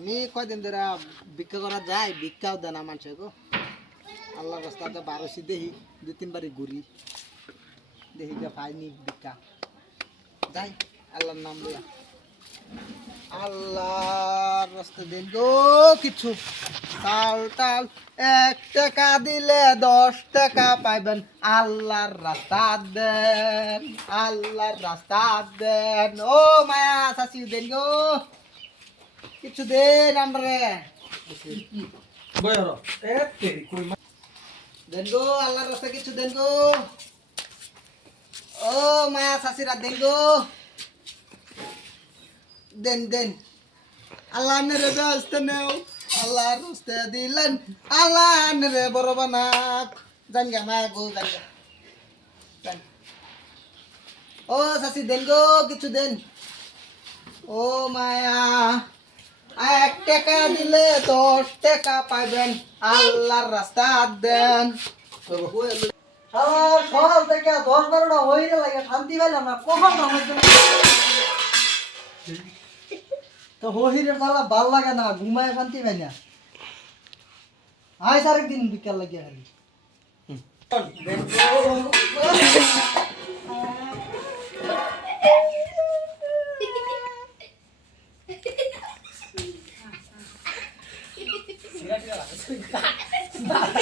আমি কয়দিন ধরে ভিক্ষা করা যায়, ভিক্ষাও দেয় না মানুষে গো। আল্লাহর রাস্তাতে বারোশি দেখি, 2-3 বারই ঘুরি, দেখি যে পাইনি ভিক্ষা। যাই আল্লাহর নাম লইয়া, আল্লাহর রাস্তা দেন গো কিছু। চাল টাল 1 টাকা দিলে 10 টাকা পাইবেন। আল্লাহর রাস্তা দেন, আল্লাহর রাস্তা দেন। ও মায়া চাচি দেন গো কিছু দেন আমরে। দেন গো আল্লাহর রাস্তা কিছু দেন গো। ও মায়া চাচিরা দেন গো, দেন দেন। আল্লাহ রে ব্যস্ত নেও, আল্লাহর রাস্তা দিলেন, আল্লাহ রে বড় বানাক। জান গা মায়া গো, জান গা। ও চাচি দেন গো কিছু দেন। ও মায়া 1 টাকা দিলে 10 টাকা পাইবেন। আল্লাহর রাস্তা দেন। সকাল থেকে 10-12টা হইরে লাগে শান্তি পাইলাম না, কখন তো হহিরের জ্বালা ভাল লাগে না, ঘুমায় শান্তি পাই না। আইস আরেকদিন বিকাল লাগিয়া খালি